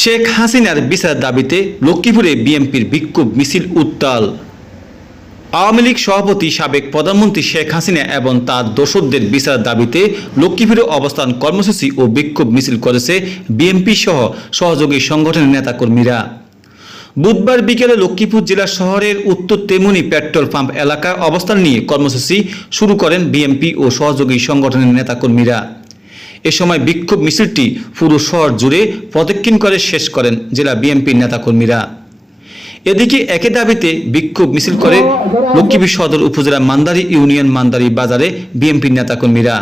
শেখ হাসিনার বিচার দাবিতে লক্ষ্মীপুরে বিএনপির বিক্ষোভ মিছিল উত্তাল। আওয়ামী লীগ সভাপতি সাবেক প্রধানমন্ত্রী শেখ হাসিনা এবং তার দোসরদের বিচার দাবিতে লক্ষ্মীপুরে অবস্থান কর্মসূচি ও বিক্ষোভ মিছিল করেছে বিএনপি সহ সহযোগী সংগঠনের নেতাকর্মীরা। বুধবার বিকেলে লক্ষ্মীপুর জেলা শহরের উত্তর তেমুনি পেট্রোল পাম্প এলাকায় অবস্থান নিয়ে কর্মসূচি শুরু করেন বিএনপি ও সহযোগী সংগঠনের নেতাকর্মীরা। এ সময় বিক্ষোভ মিছিলটি পুরো শহর জুড়ে প্রদক্ষিণ করে শেষ করেন জেলা বিএনপির নেতাকর্মীরা। এদিকে একে দাবিতে বিক্ষোভ মিছিল করে লক্ষ্মীপুর সদর উপজেলা মান্দারি ইউনিয়ন মান্দারি বাজারে বিএনপির নেতাকর্মীরা।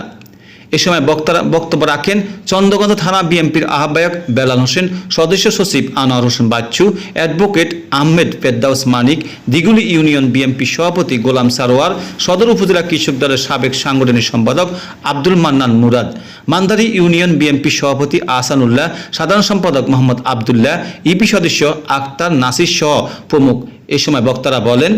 এ সময় বক্তারা বক্তব্য রাখেন চন্দ্রগঞ্জ থানা বিএনপির আহ্বায়ক বেলাল হোসেন সদস্য সচিব Anwar Hossain Bachchu, advocate Ahmed Ferdous Manik, Diguli union BNP সভাপতি গোলাম সারোয়ার, সদর উপজেলা কৃষক দলের সাবেক সাংগঠনিক সম্পাদক আব্দুল মান্নান মুরাদ, মান্দারি ইউনিয়ন বিএনপি সভাপতি আহসানুল্লাহ, সাধারণ সম্পাদক মোহাম্মদ আবদুল্লাহ, ইপি সদস্য আক্তার নাসির সহ প্রমুখ। এ সময় বক্তারা বলেন